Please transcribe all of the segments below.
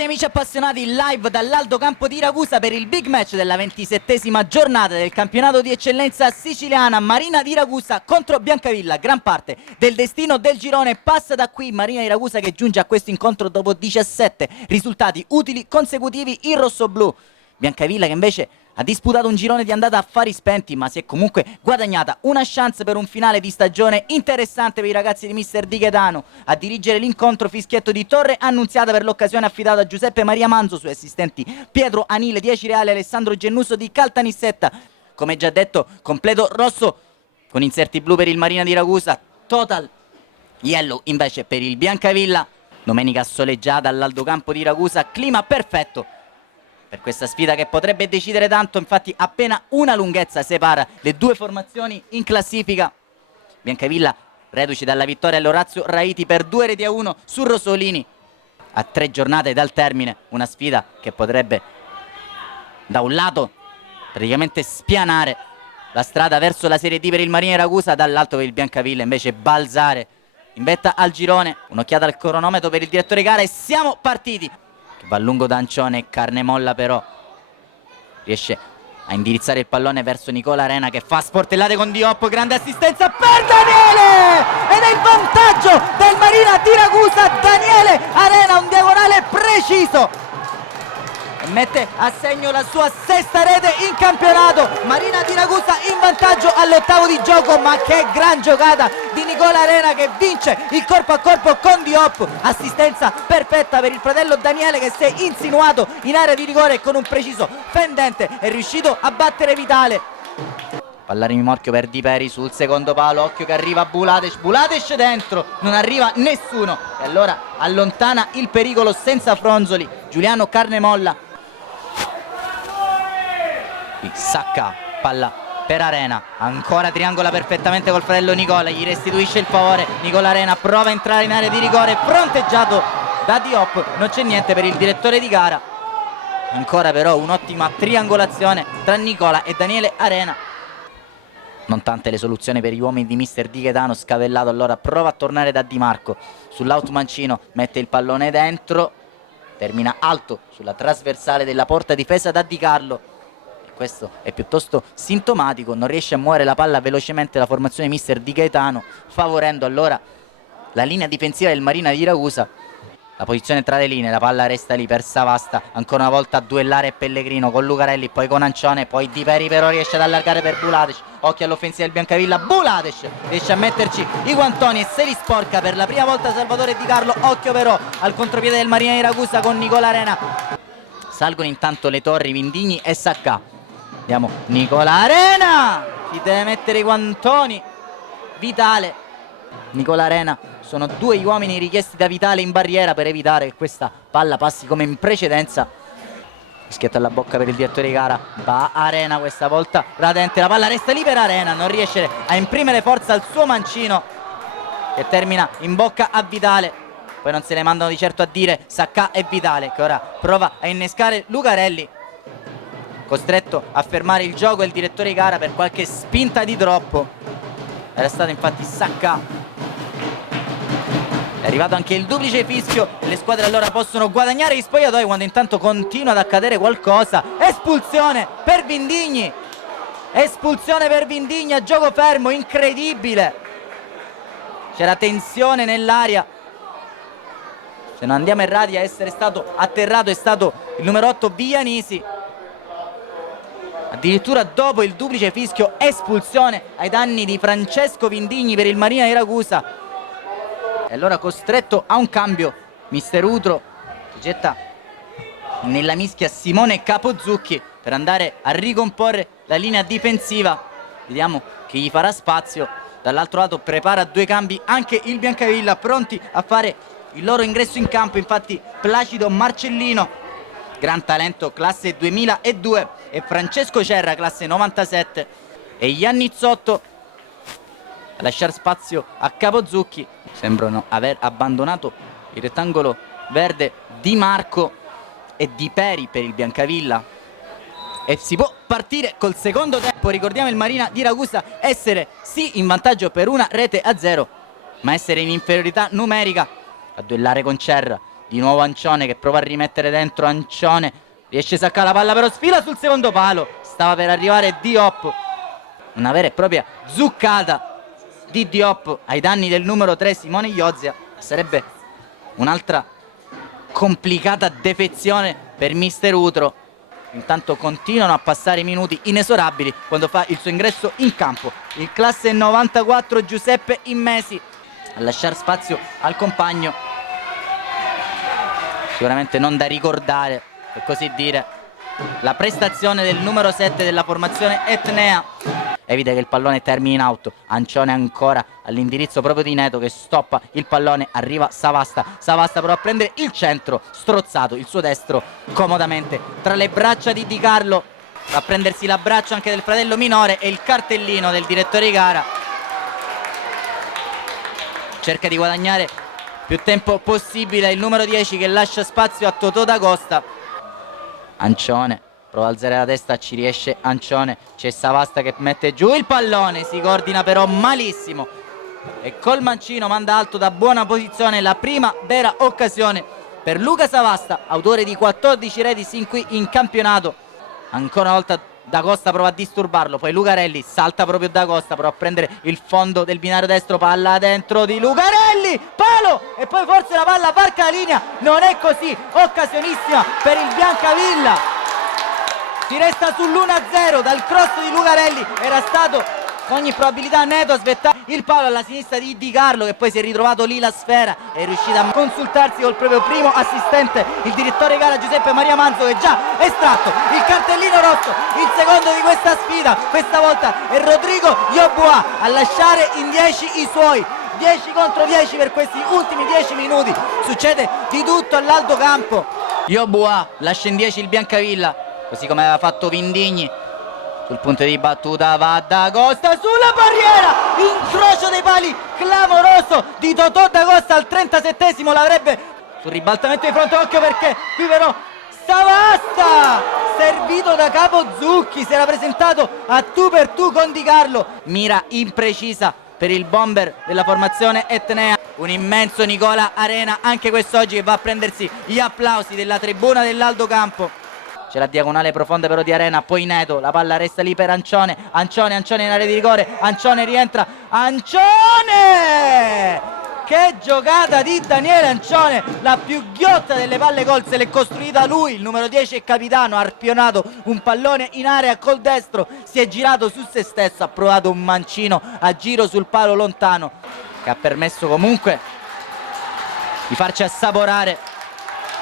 Bentrovati amici appassionati live dall'Aldo Campo di Ragusa per il big match della 27ª giornata del campionato di eccellenza siciliana. Marina di Ragusa contro Biancavilla. Gran parte del destino del girone passa da qui. Marina di Ragusa che giunge a questo incontro dopo 17 risultati utili consecutivi in rossoblù. Biancavilla che invece ha disputato un girone di andata a fari spenti, ma si è comunque guadagnata una chance per un finale di stagione interessante per i ragazzi di mister Di Gaetano. A dirigere l'incontro fischietto di Torre Annunziata, per l'occasione affidato a Giuseppe Maria Manzo, sui assistenti Pietro Anile 10 Reali, Alessandro Gennuso di Caltanissetta. Come già detto, completo rosso con inserti blu per il Marina di Ragusa, total yellow invece per il Biancavilla. Domenica soleggiata all'Aldo Campo di Ragusa, clima perfetto per questa sfida che potrebbe decidere tanto. Infatti appena una lunghezza separa le due formazioni in classifica. Biancavilla reduci dalla vittoria all'Orazio Raiti per 2-1 su Rosolini a 3 giornate dal termine. Una sfida che potrebbe da un lato praticamente spianare la strada verso la Serie D per il Marina di Ragusa, dall'alto per il Biancavilla invece balzare in vetta al girone. Un'occhiata al cronometro per il direttore gara e siamo partiti. Va lungo Dancione, Carnemolla però riesce a indirizzare il pallone verso Nicola Arena che fa sportellate con Diop, grande assistenza per Daniele ed è il vantaggio del Marina di Ragusa. Daniele Arena, un diagonale preciso e mette a segno la sua sesta rete in campionato. Marina di Ragusa in vantaggio all'8° di gioco, ma che gran giocata di Nicola Arena che vince il corpo a corpo con Diop. Assistenza perfetta per il fratello Daniele che si è insinuato in area di rigore e con un preciso fendente è riuscito a battere Vitale. Palla rimorchio per Di Peri sul secondo palo, occhio che arriva Bulates dentro, non arriva nessuno e allora allontana il pericolo senza fronzoli Giuliano Carnemolla. Sacca, palla per Arena, ancora triangola perfettamente col fratello Nicola, gli restituisce il favore Nicola Arena, prova a entrare in area di rigore, fronteggiato da Diop, non c'è niente per il direttore di gara. Ancora però un'ottima triangolazione tra Nicola e Daniele Arena. Non tante le soluzioni per gli uomini di mister Di Gaetano. Scavellato allora prova a tornare da Di Marco sull'out mancino, mette il pallone dentro, termina alto sulla trasversale della porta difesa da Di Carlo. Questo è piuttosto sintomatico, non riesce a muovere la palla velocemente la formazione mister Di Gaetano, favorendo allora la linea difensiva del Marina di Ragusa. La posizione tra le linee, la palla resta lì per Savasta, ancora una volta a duellare Pellegrino con Lucarelli, poi con Ancione, poi Di Peri però riesce ad allargare per Bulates. Occhio all'offensiva del Biancavilla, Bulates riesce a metterci i guantoni e se li sporca per la prima volta Salvatore Di Carlo. Occhio però al contropiede del Marina di Ragusa con Nicola Arena. Salgono intanto le torri Vindigni e Sacca. Andiamo, Nicola Arena si deve mettere i guantoni. Vitale, Nicola Arena, sono due gli uomini richiesti da Vitale in barriera per evitare che questa palla passi come in precedenza. Schietto alla bocca per il direttore di gara, va Arena questa volta radente, la palla resta lì per Arena, non riesce a imprimere forza al suo mancino che termina in bocca a Vitale. Poi non se le mandano di certo a dire Sacca e Vitale che ora prova a innescare Lucarelli, costretto a fermare il gioco il direttore di gara per qualche spinta di troppo. Era stato infatti Sacca. È arrivato anche il duplice fischio e le squadre allora possono guadagnare gli spogliatoi quando intanto continua ad accadere qualcosa. Espulsione per Vindigni, espulsione per Vindigni a gioco fermo, incredibile. C'era tensione nell'aria, se non andiamo errati a essere stato atterrato è stato il numero 8 Vianisi. Addirittura dopo il duplice fischio, espulsione ai danni di Francesco Vindigni per il Marina di Ragusa. E allora costretto a un cambio mister Utro, getta nella mischia Simone Capozzucchi per andare a ricomporre la linea difensiva. Vediamo che gli farà spazio. Dall'altro lato prepara due cambi anche il Biancavilla, pronti a fare il loro ingresso in campo. Infatti Placido Marcellino, gran talento, classe 2002, e Francesco Cerra, classe 97, e Iannizzotto a lasciare spazio a Capozzucchi. Sembrano aver abbandonato il rettangolo verde Di Marco e Di Peri per il Biancavilla. E si può partire col secondo tempo. Ricordiamo il Marina di Ragusa essere sì in vantaggio per 1-0, ma essere in inferiorità numerica. A duellare con Cerra, Di nuovo Ancione che prova a rimettere dentro. Ancione riesce a saccare la palla, però sfila sul secondo palo. Stava per arrivare Diop. Una vera e propria zuccata di Diop ai danni del numero 3 Simone Iozia. Sarebbe un'altra complicata defezione per mister Utro. Intanto continuano a passare i minuti inesorabili quando fa il suo ingresso in campo il classe 94 Giuseppe Immesi, a lasciare spazio al compagno. Sicuramente non da ricordare, per così dire, la prestazione del numero 7 della formazione etnea. Evita che il pallone termini in auto. Ancione ancora all'indirizzo proprio di Neto che stoppa il pallone. Arriva Savasta. Savasta prova a prendere il centro, strozzato il suo destro comodamente tra le braccia di Di Carlo. Va a prendersi l'abbraccio anche del fratello minore e il cartellino del direttore di gara. Cerca di guadagnare più tempo possibile il numero 10 che lascia spazio a Totò D'Agosta. Ancione prova a alzare la testa, ci riesce Ancione. C'è Savasta che mette giù il pallone, si coordina però malissimo e col mancino manda alto da buona posizione la prima vera occasione per Luca Savasta, autore di 14 reti sin qui in campionato. Ancora una volta D'Agosta prova a disturbarlo, poi Lucarelli salta proprio D'Agosta, prova a prendere il fondo del binario destro, palla dentro di Lucarelli, palo, e poi forse la palla varca la linea. Non è così, occasionissima per il Biancavilla. Si resta sull'1-0 dal cross di Lucarelli. Era stato con ogni probabilità Neto a svettare il palo alla sinistra di Di Carlo, che poi si è ritrovato lì la sfera. È riuscito a consultarsi col proprio primo assistente, il direttore gara Giuseppe Maria Manzo, che già estratto il cartellino rosso, il secondo di questa sfida. Questa volta è Rodrigo Yeboah a lasciare in 10 i suoi. 10 contro 10 per questi ultimi 10 minuti. Succede di tutto all'alto campo. Yeboah lascia in 10 il Biancavilla, così come aveva fatto Vindigni. Sul punto di battuta va D'Agosta sulla barriera, incrocio dei pali clamoroso di Totò D'Agosta al 37esimo. L'avrebbe sul ribaltamento di fronte, occhio perché qui però Savasta, servito da Capo Zucchi, si era presentato a tu per tu con Di Carlo. Mira imprecisa per il bomber della formazione etnea. Un immenso Nicola Arena anche quest'oggi, che va a prendersi gli applausi della tribuna dell'Aldo Campo. C'è la diagonale profonda però di Arena, poi Neto, la palla resta lì per Ancione. Ancione in area di rigore, Ancione rientra, Ancione! Che giocata di Daniele Ancione, la più ghiotta delle palle gol se l'è costruita lui, il numero 10 è capitano. Ha arpionato un pallone in area col destro, si è girato su se stesso, ha provato un mancino a giro sul palo lontano, che ha permesso comunque di farci assaporare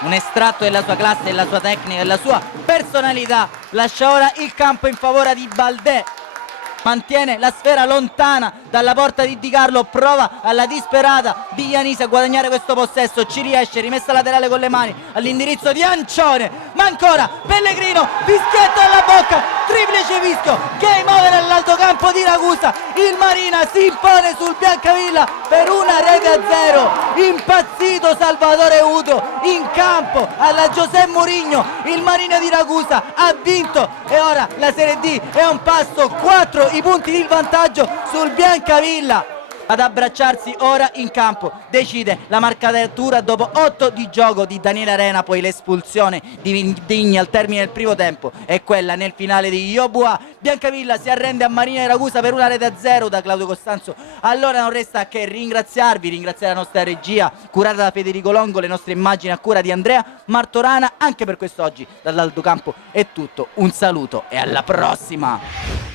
un estratto della sua classe, della sua tecnica, della sua personalità. Lascia ora il campo in favore di Baldè, mantiene la sfera lontana dalla porta di Di Carlo, prova alla disperata di Iannisi a guadagnare questo possesso, ci riesce, rimessa laterale con le mani all'indirizzo di Ancione, ma ancora Pellegrino, fischietto alla bocca, triplice fischio, game over all'alto campo di Ragusa. Il Marina si impone sul Biancavilla per 1-0. Impazzito Salvatore Utro in campo alla José Mourinho, il Marina di Ragusa ha vinto e ora la Serie D è a un passo, 4 i punti di vantaggio sul Biancavilla. Ad abbracciarsi ora in campo, decide la marcatura dopo 8 di gioco di Daniele Arena, poi l'espulsione di Vindigni al termine del primo tempo e quella nel finale di Yeboah. Biancavilla si arrende a Marina di Ragusa per 1-0 da Claudio Costanzo. Allora non resta che ringraziare la nostra regia curata da Federico Longo, le nostre immagini a cura di Andrea Martorana. Anche per quest'oggi dall'Aldo Campo è tutto, un saluto e alla prossima!